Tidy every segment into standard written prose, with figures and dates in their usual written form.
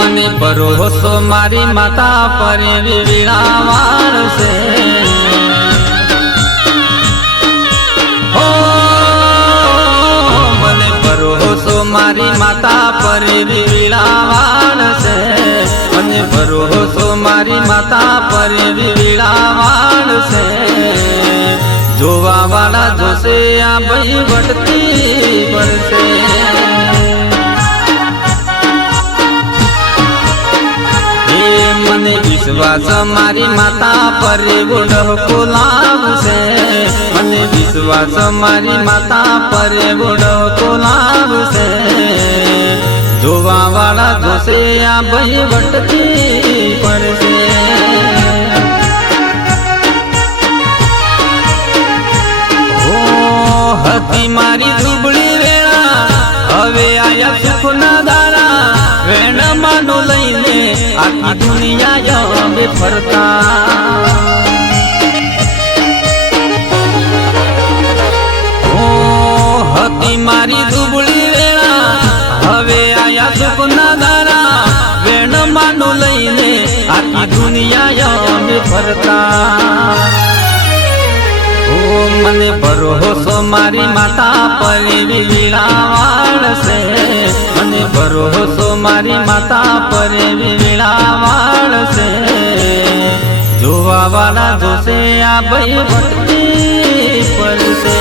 મને ભરોસો મારી માતા પર વીણાવાણ છે હો મને ભરોસો મારી માતા પર વીણાવાણ છે મને ભરોસો મારી માતા પર વીણાવાણ છે જોવા વાળા જોશે આ ભાઈ વટતી પડશે મને વિશ્વાસ મારી માતા પર ડહકો લાવશે મને વિશ્વાસ મારી માતા પર ડહકો લાવશે જોવા વાળા જોશે આ ભાઈ વટતી પડશે હતી મારી દુબળી વેળા હવે આયા સુખના દાડા વેણમાનો લઈને આખી દુનિયા હવે ફરતા હતી મારી દુબળી વેળા હવે આયા સુખના દાડા વેણમાનો લઈને આખી દુનિયા હવે ફરતા મને ભરોસો મારી માતા પર વીણાવાણ છે મને ભરોસો મારી માતા પર વીણાવાણ છે જોવા વાળા જોશે આ ભાઈ વટતી પડશે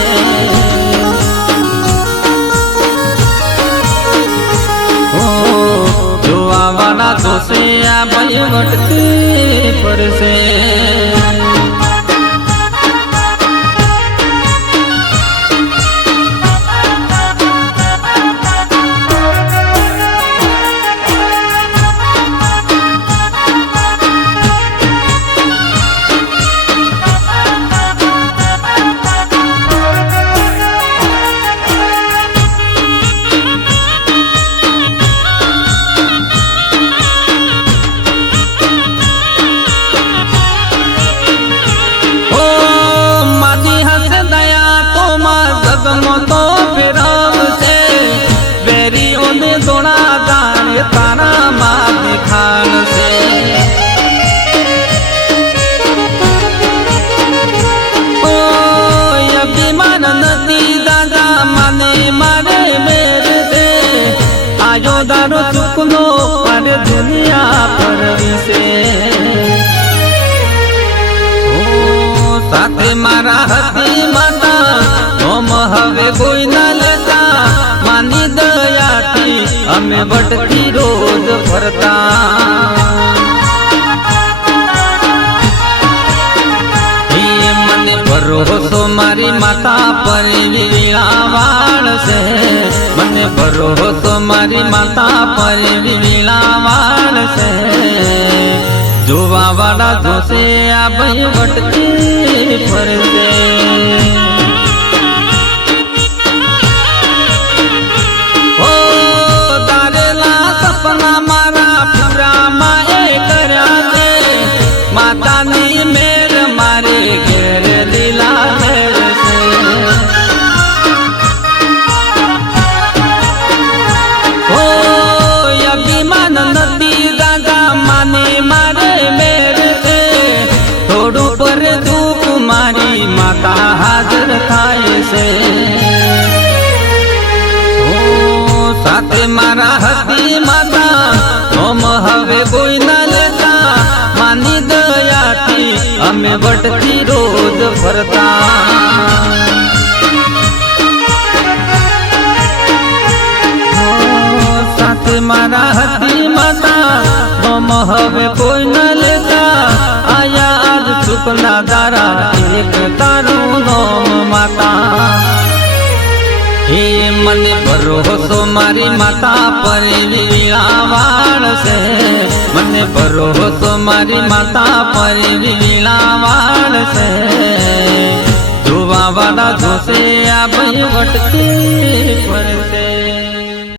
જોવા વાળા જોશે આ ભાઈ વટતી પડશે તારા માથે ખાન છે ઓ અભિમાન નથી દાદા મને મારે મેર છે આજો દારો ચૂકનો પર દુનિયા પર વિશે સાથે મારા હતી માતા નોમ હવે કોઈ ના લેતા માની દયાથી અમે વટતી રોજ ફરતા મને ભરોસો મારી માતા પર વીણાવાણ છે મને ભરોસો મારી માતા પર વીણાવાણ છે જોવા વાળા જોશે આ ભાઈ વટતી ફરશે માતાની મેર મારે ઘેર લીલા છે ઓ અભિમાન નથી દાદા માને મારે મેર છે થોડું પર દુઃખ મારી માતા હાજર થાય છે સાથે મારા હતી માતા ઓમ હવે કોઈ ના લેતા માની દયાથી અમે વટતી રોજ ફરતા સાથે મારા હતી માતા ઓમ હવે કોઈ ના લેતા આયા આજ સુખના દારા એક તારું નોમ માતા હે મને ભરોસો મારી માતા પર વીણાવાણ છે મને ભરોસો મારી માતા પર વીણાવાણ છે જોવા વાળા જોશે આ ભાઈ વટતી પડશે